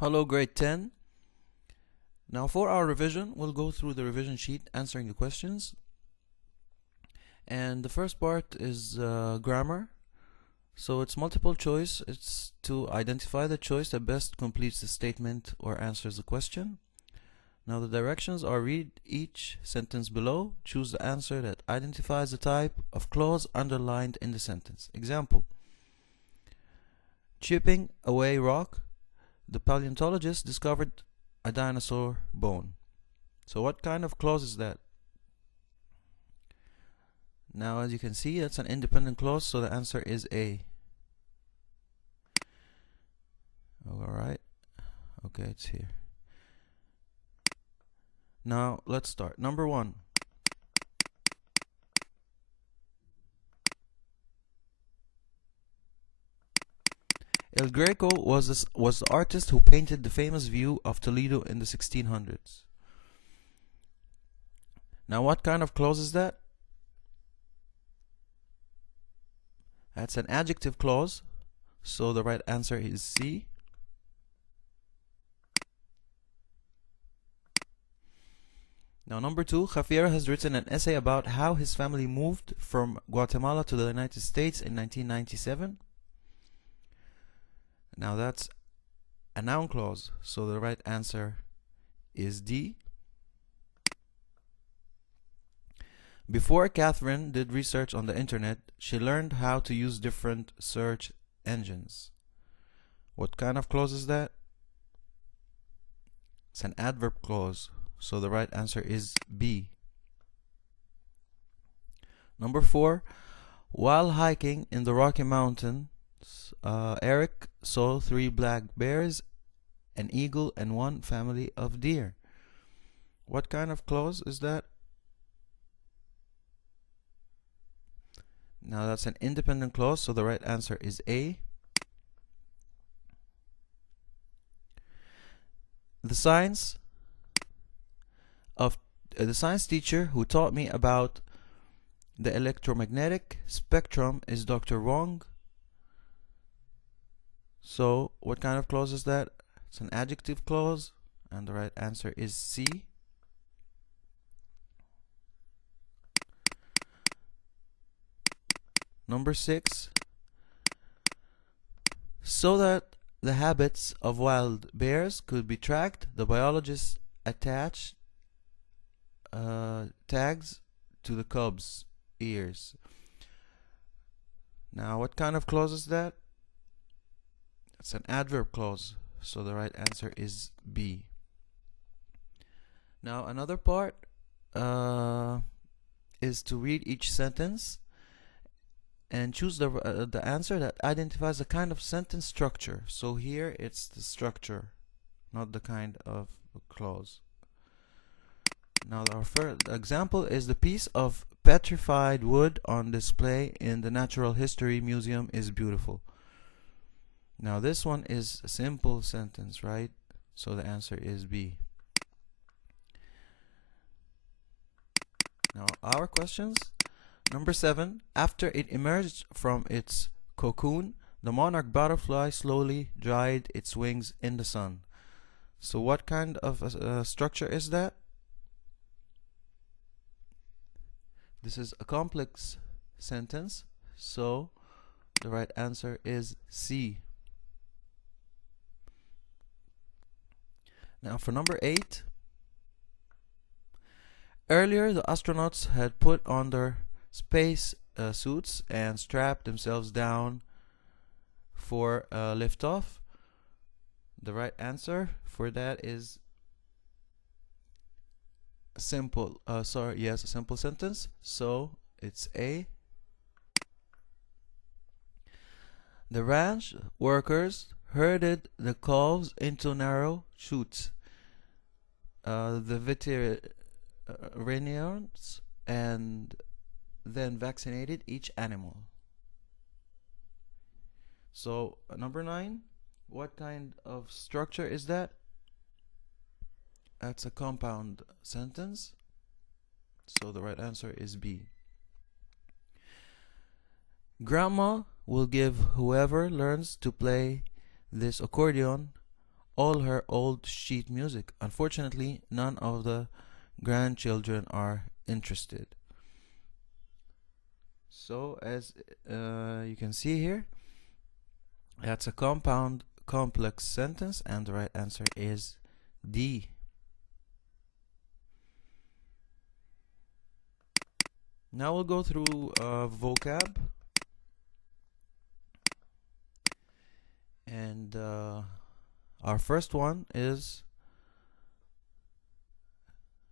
Hello, grade 10. Now, for our revision, we'll go through the revision sheet answering the questions. And the first part is grammar. So it's multiple choice. It's to identify the choice that best completes the statement or answers the question. Now, the directions are: read each sentence below, choose the answer that identifies the type of clause underlined in the sentence. Example: chipping away rock, the paleontologist discovered a dinosaur bone. So what kind of clause is that? Now, as you can see, that's an independent clause, so the answer is A. Alright, okay, it's here. Now, let's start. Number 1. El Greco was the artist who painted the famous view of Toledo in the 1600s. Now, what kind of clause is that? That's an adjective clause, so the right answer is C. Now, number 2, Javier has written an essay about how his family moved from Guatemala to the United States in 1997. Now, that's a noun clause, so the right answer is D. Before Catherine did research on the internet, she learned how to use different search engines. What kind of clause is that? It's an adverb clause, so the right answer is B. Number 4, while hiking in the Rocky Mountains, Eric saw 3 black bears, an eagle, and 1 family of deer. What kind of clause is that? Now, that's an independent clause, so the right answer is A. The science teacher who taught me about the electromagnetic spectrum is Dr. Wong. So, what kind of clause is that? It's an adjective clause, and the right answer is C. Number 6. So that the habits of wild bears could be tracked, the biologists attached tags to the cubs' ears. Now, what kind of clause is that? It's an adverb clause, so the right answer is B. Now, another part is to read each sentence and choose the answer that identifies the kind of sentence structure. So here it's the structure, not the kind of clause. Now, our first example is: the piece of petrified wood on display in the Natural History Museum is beautiful. Now, this one is a simple sentence, right? So the answer is B. Now, our questions. Number 7. After it emerged from its cocoon, the monarch butterfly slowly dried its wings in the sun. So what kind of structure is that? This is a complex sentence, so the right answer is C. Now, for number 8. Earlier, the astronauts had put on their space suits and strapped themselves down for liftoff. The right answer for that is a simple sentence, so it's A. The ranch workers herded the calves into narrow chutes. The veterinarians and then vaccinated each animal. So, number 9, what kind of structure is that? That's a compound sentence, so the right answer is B. Grandma will give whoever learns to play this accordion all her old sheet music. Unfortunately, none of the grandchildren are interested. So as you can see here, that's a compound complex sentence, and the right answer is D. Now we'll go through vocab, and our first one is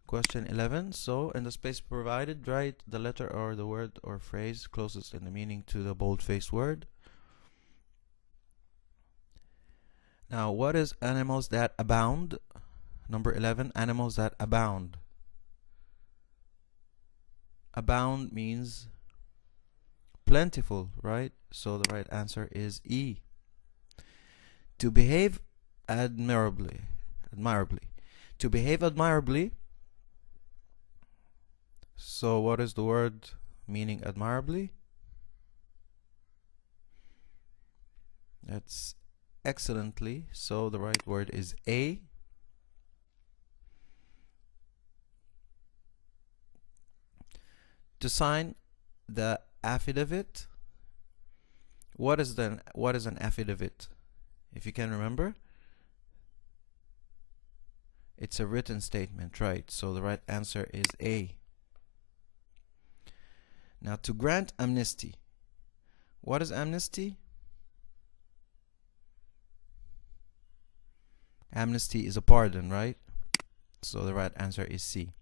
question 11. So in the space provided, write the letter or the word or phrase closest in the meaning to the bold-faced word. Now, what is animals that abound? Number 11, animals that abound. Abound means plentiful, right? So the right answer is E. To behave admirably. To behave admirably. So what is the word meaning admirably? That's excellently. So the right word is A. To sign the affidavit. What is an affidavit? If you can remember, it's a written statement, right? So the right answer is A. Now, to grant amnesty. What is amnesty? Amnesty is a pardon, right? So the right answer is C.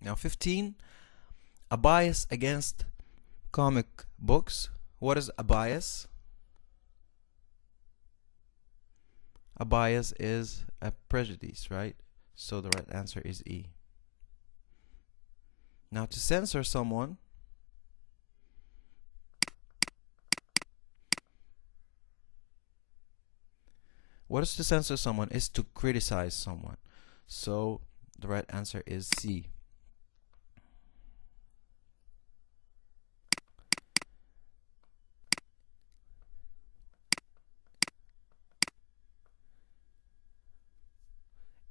Now 15, a bias against comic books. What is a bias? A bias is a prejudice, right? So the right answer is E. Now to censor someone. What is to censor someone? Is to criticize someone. So the right answer is C.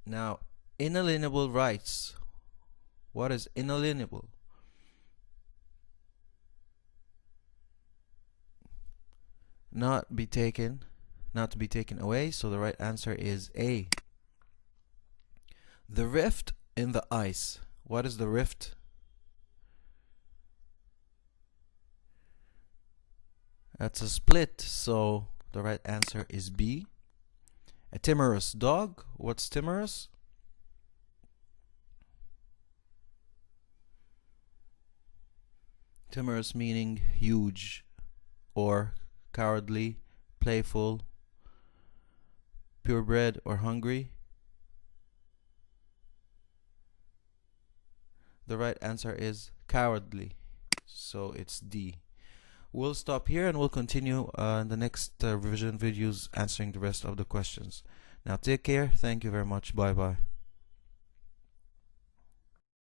Now, inalienable rights. What is inalienable? Not to be taken away. So the right answer is A. The rift in the ice. What is the rift? That's a split. So the right answer is B. A timorous dog. What's timorous? Timorous meaning huge or cowardly, playful, purebred or hungry. The right answer is cowardly. So it's D. We'll stop here and we'll continue in the next revision videos answering the rest of the questions. Now take care. Thank you very much. Bye bye.